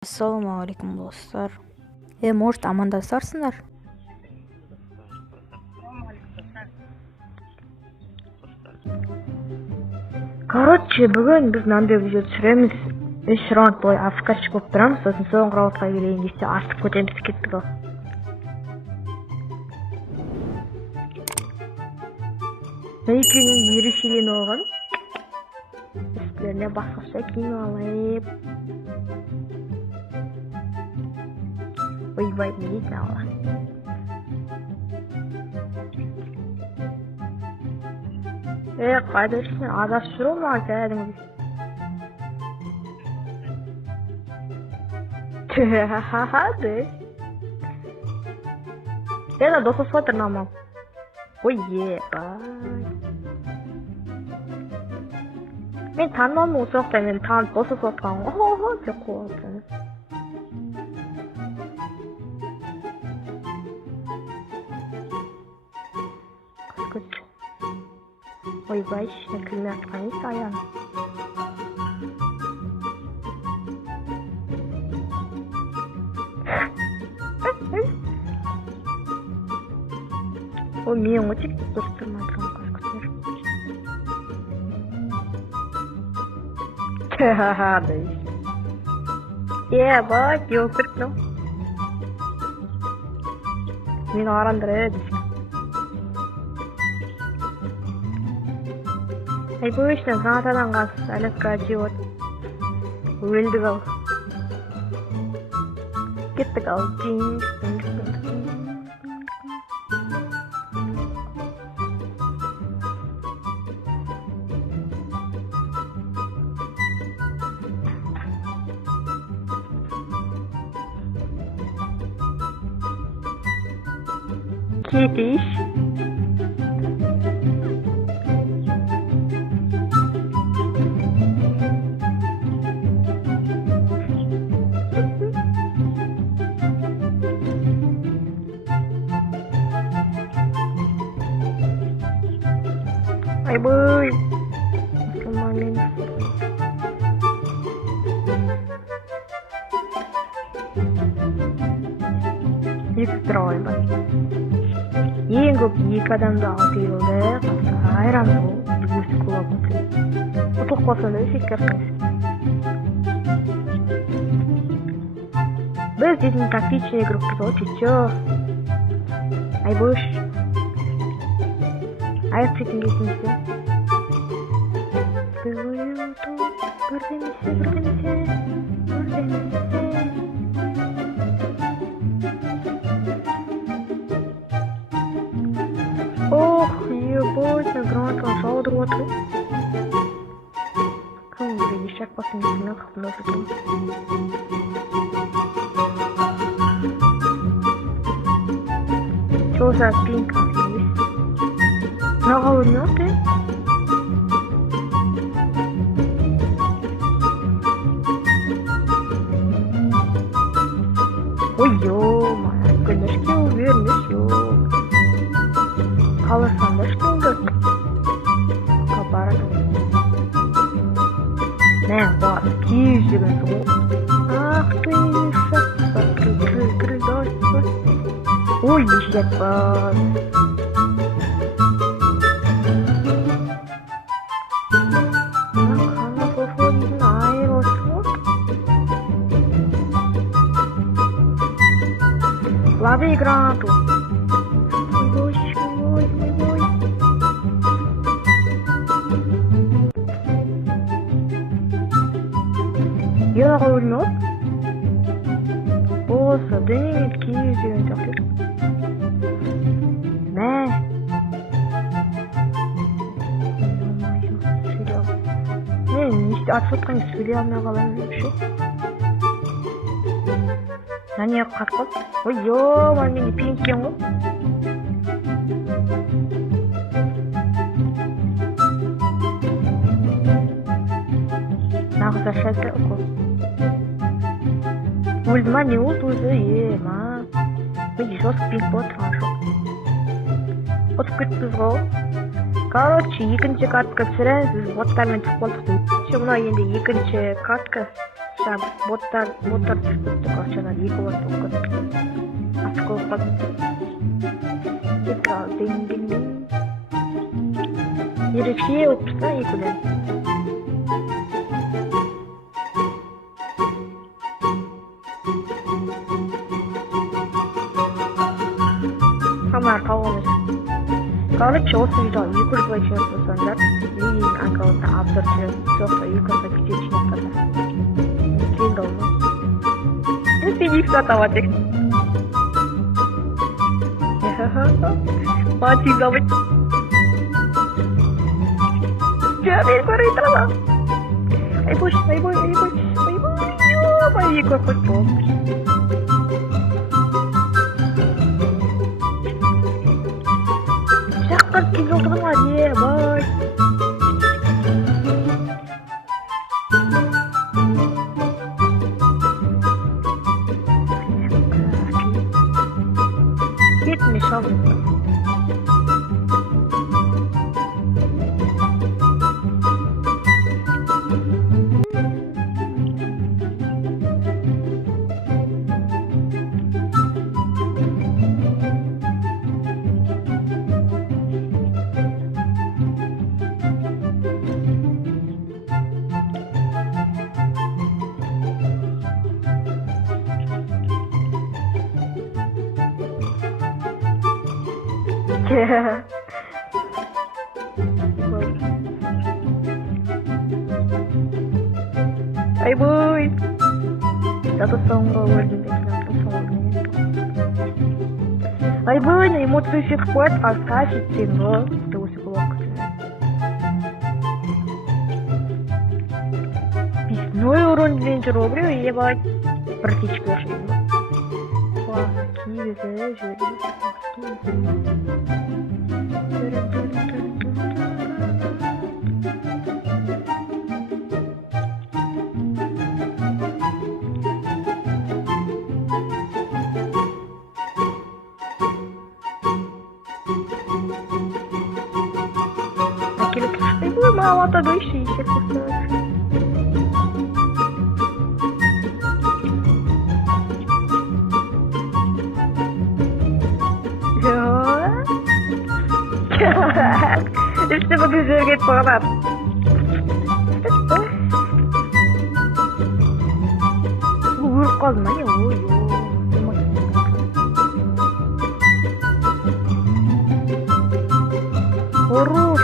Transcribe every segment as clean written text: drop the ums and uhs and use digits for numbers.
Ассалаумағалейкум достар. Может амандасарсыңдар? Короче, бүгін біз мынандай видео түсіреміз. 3 раунд бойы афкашық болып тұрамыз, сосын соңғы раундқа келейін десе артып көтеріміз кеттік ал. Екеуінің ерекшеленіп алған. Үстілеріне басқаша киініп алайып. Ойбай, не дейтін алла. Қайда жүрсің? Адасып жүру маған кәдімгі. Хахады. Это досыс отыр намам. Ой, бай. Мен танымамын осы уақытта, мен танып досыс отқан ғой. Деп қойып. Ойбай, ішіне кілме атқан есі аян. О, мен өтек дұрыс тұрмайтын көзгітер. Хахады. Бай, кеуіп кірттім. Мен арандыр әдісі. Обычно затадан қас әлетқа жиот. Өлдік ал. Кеттік ал. Кетиш. Бой. Ekstra ойбай. Ең көп 2 адамды алып келді. Айран ол. Жүгірсі құлап отыр. Ұтылық болса да шекерсіңіз. Біз дейтін тактичный группы ол чечо. Айбош. Аяқ сетін кесімізде. Бірдемесе. Ох, ебать, гранатқа жаудырып отыр. Кім бірге шақ басын кесіммен қақпын өсірдім. Чоса пинка. Наға өліне отыр? Ой, ё-ма, көнішке өверініш, қалырсан да шкелдік. Қапарады. Мә, бар, кейіз жүрген сұғыл. Ах, ты, шақ, кірі, дай. Ой, ешек бар. Лови гранату. Ой. Яға өлмек? Осы, дәнет кейіз деген тақыр. Мә. Мен нешті атып сөйлей алмай қалам ше. Нәне қатқыз? Ой, ё-ма, менде пенкен ғой. Нағыз ашады ұқы. Өлді ма, не олды өзі, ма. Мен жосық пенк болып тұрған жоқ. Отып көттіз ғой. Короче, екінші картқа түсіреміз, біз боттармен түсіп болдық. Мына енді екінші картқа боттар түсіп кетті, ақшалар 2 бот болып кетті. Ачық болып қалды. Кетті ал, ден. Ерекше болып тұрса, екілер. Хамар қалғымыз. Короче, осы видео 200 лайк жасаңдар, менің аккаунтта обзор түсіріп, соқта 200 кететін жинақтарда. Кейін долғы. Феникс атаватек. Мати забыть. Мен көрей тұралам. Айбой, ё-моё, какой топ. Жаққар кез отырдың ға, не, бай. Кетме шалды. Айбой! Зато соңғы өрдіңде Айбой, на эмоции всех хват, а скачет синго, ты усеклок. Писной урон двенчер обрю, ебать. Практически ошибка. Киви, Ой, мама, то дыши, еще кусок. Işte bu güzel git falan. Vurup kalma ya, Хорош.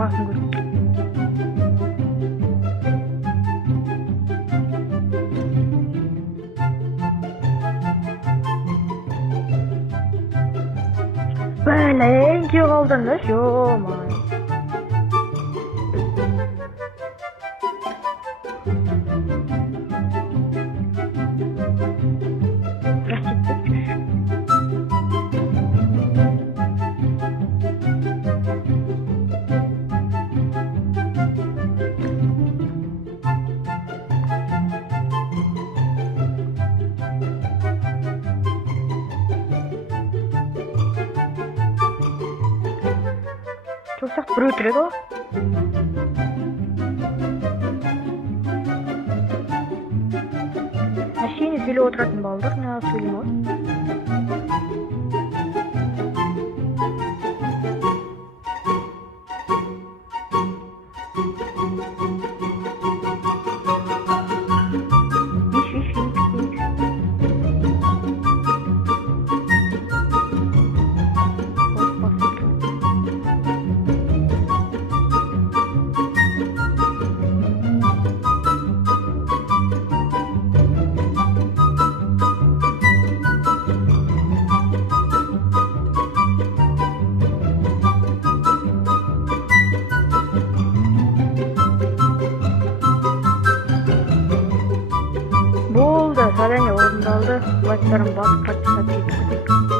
Басын көріп. Бәлен ке қалдыңыз, ё-май. Çok sert bir ötüredi o. Машине сөйлеп отыратын балдар, не сөйлемей. қалды. Лайктарын басып, подписаться етіп кетейік.